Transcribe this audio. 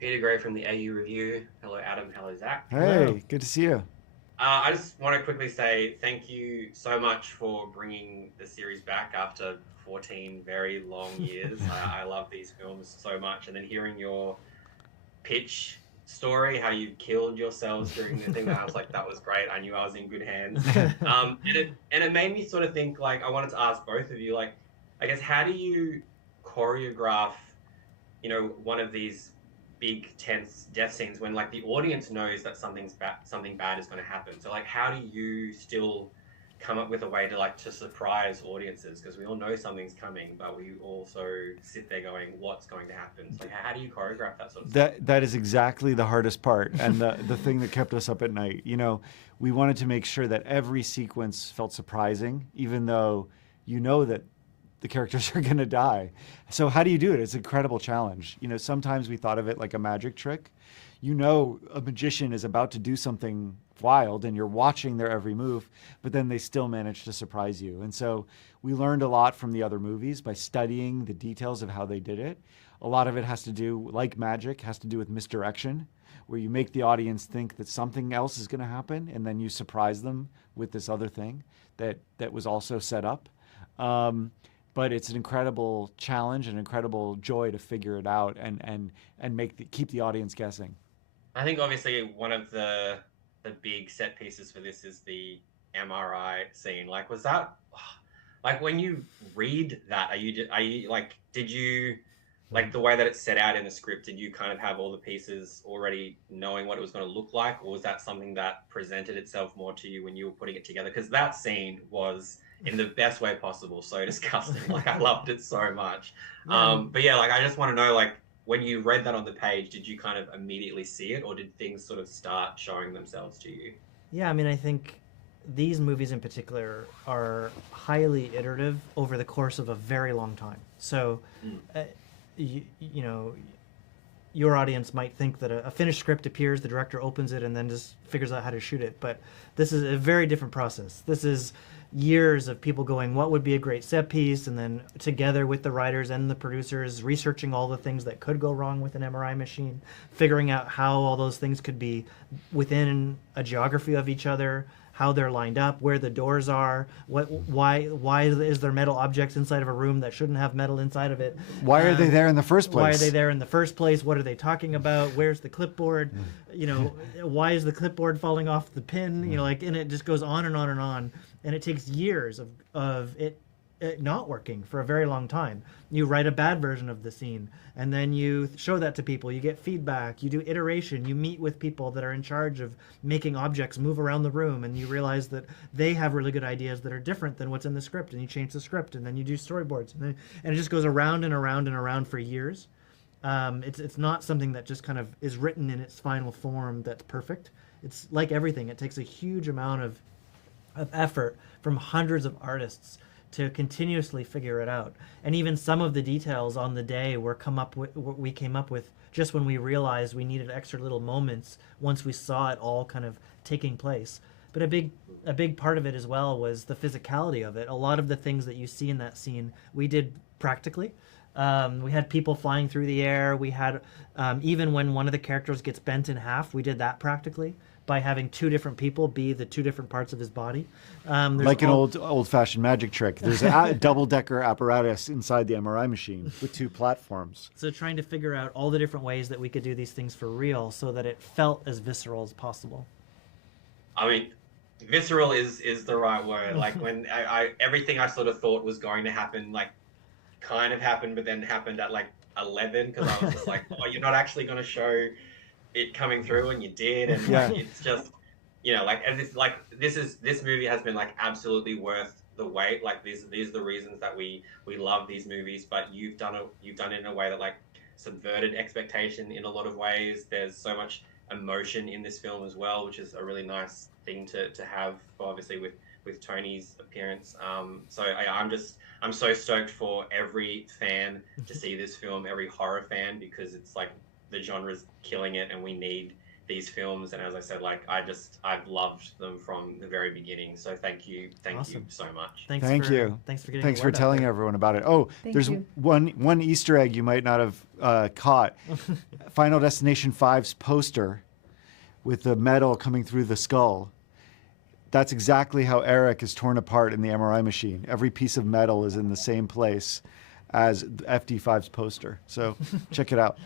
Peter Gray from the AU Review. Hello, Adam. Hello, Zach. Hello. Hey, good to see you. I just want to quickly say thank you so much for bringing the series back after 14 very long years. I love these films so much. And then hearing your pitch story, how you killed yourselves during the thing, I was like, that was great. I knew I was in good hands. And it made me sort of think, like, I wanted to ask both of you, like, I guess, how do you choreograph one of these big tense death scenes when like the audience knows that something bad is going to happen? So like, how do you still come up with a way to like to surprise audiences, because we all know something's coming, but we also sit there going, what's going to happen? So like, how do you choreograph that sort of stuff? That is exactly the hardest part and the thing that kept us up at night. We wanted to make sure that every sequence felt surprising, even though you know that the characters are going to die. So how do you do it? It's an incredible challenge. Sometimes we thought of it like a magic trick. A magician is about to do something wild and you're watching their every move, but then they still manage to surprise you. And so we learned a lot from the other movies by studying the details of how they did it. A lot of it has to do, like magic, has to do with misdirection, where you make the audience think that something else is going to happen and then you surprise them with this other thing that was also set up. But it's an incredible challenge and incredible joy to figure it out and keep the audience guessing. I think obviously one of the big set pieces for this is the MRI scene. Like, was that like when you read that? Are you like, did you like the way that it's set out in the script? Did you kind of have all the pieces already knowing what it was going to look like, or was that something that presented itself more to you when you were putting it together? Because that scene was in the best way possible so disgusting. Like, I loved it so much. But yeah, like I just want to know, like, when you read that on the page, did you kind of immediately see it, or did things sort of start showing themselves to you? Yeah, I mean, I think these movies in particular are highly iterative over the course of a very long time. So, Mm. uh, you know, your audience might think that a finished script appears, the director opens it, and then just figures out how to shoot it. But this is a very different process. This is years of people going, what would be a great set piece, and then together with the writers and the producers, researching all the things that could go wrong with an MRI machine, figuring out how all those things could be within a geography of each other, how they're lined up, where the doors are, why is there metal objects inside of a room that shouldn't have metal inside of it? Why are they there in the first place? Why are they there in the first place? What are they talking about? Where's the clipboard? Why is the clipboard falling off the pin? And it just goes on and on and on. And it takes years of it not working for a very long time. You write a bad version of the scene, and then you show that to people. You get feedback. You do iteration. You meet with people that are in charge of making objects move around the room, and you realize that they have really good ideas that are different than what's in the script. And you change the script, and then you do storyboards, and it just goes around and around and around for years. It's not something that just kind of is written in its final form that's perfect. It's like everything. It takes a huge amount of effort from hundreds of artists to continuously figure it out. And even some of the details on the day we came up with just when we realized we needed extra little moments once we saw it all kind of taking place. But a big part of it as well was the physicality of it. A lot of the things that you see in that scene we did practically. We had people flying through the air. We had even when one of the characters gets bent in half, we did that practically by having two different people be the two different parts of his body. Like an old-fashioned magic trick. There's a double-decker apparatus inside the MRI machine with two platforms. So trying to figure out all the different ways that we could do these things for real so that it felt as visceral as possible. I mean, visceral is the right word. Like, when I everything I sort of thought was going to happen, like, kind of happened, but then happened at like 11, because I was just like, oh, you're not actually going to show it coming through, and you did. And Yeah. like, it's just, like, and this movie has been like absolutely worth the wait. Like, these are the reasons that we love these movies, but you've done it in a way that like subverted expectation in a lot of ways. There's so much emotion in this film as well, which is a really nice thing to have, obviously, with Tony's appearance. So I'm so stoked for every fan to see this film, every horror fan, because it's like the genre's killing it, and we need these films, and as I said, like I've loved them from the very beginning. So thank you Awesome. so much. Thanks Thank for, you. Thanks for getting Thanks the for word out telling there. everyone about it. Oh, Thank there's you. one Easter egg you might not have caught. Final Destination 5's poster with the metal coming through the skull. That's exactly how Eric is torn apart in the MRI machine. Every piece of metal is in the same place as FD5's poster. So check it out.